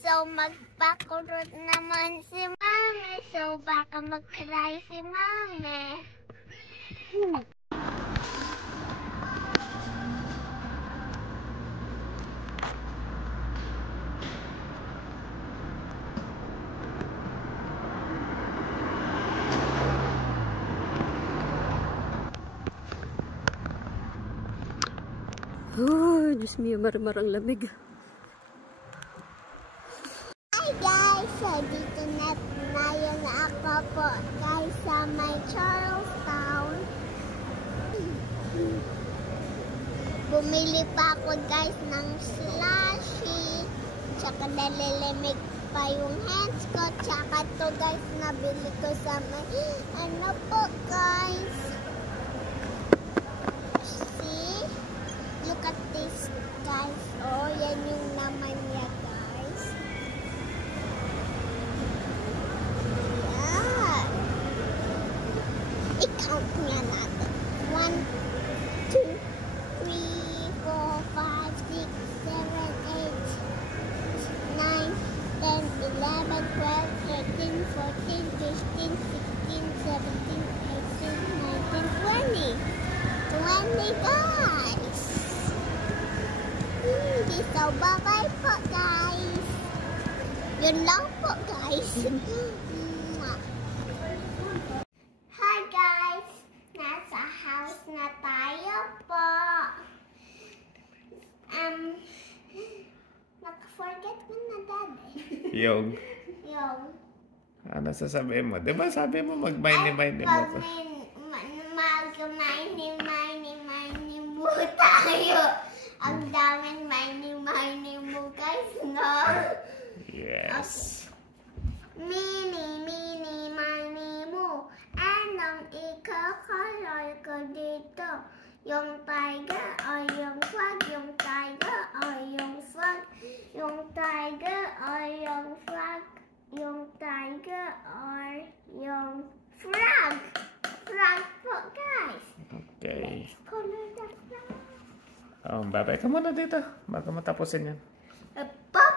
So, magpakurot naman si Mami. So, baka mag-cry si Mami. Oh, Diyos mio, marang lamig. Hi guys! So, dito na yun ako po guys sa may Charlestown. Bumili pa ako guys ng slushy. Tsaka nalilimig pa yung hands ko. Tsaka to guys, nabili ko sa may ano po guys. See? Look at this guys. Oh, yan yung naman niya guys. Yeah. I-count niya natin. 1, 2, 3, 4, 5, 6, 7, 8, 9, 10, 11, 12, 13, 14, 15, 16, 17, 18, 19, 20. 20 guys. So, bye-bye po guys. Yun lang po guys. Hi guys. Nasa house na tayo po. Naka-forget mo na daddy. Yung? Yung. Ano sasabihin mo? Diba sabi mo mag-mini-mini mo ko? Mag-mini mo tayo. Ang daming mini mo guys, no? Yes. Mini mo. Anong ikakolor ko dito? Yung tiger o yung frog? Yung tiger o yung frog? Yung tiger o yung frog? Yung tiger or yung frog? Frog po guys. Okay. Color the frog. Babay ka muna dito bago matapusin yan. Bye!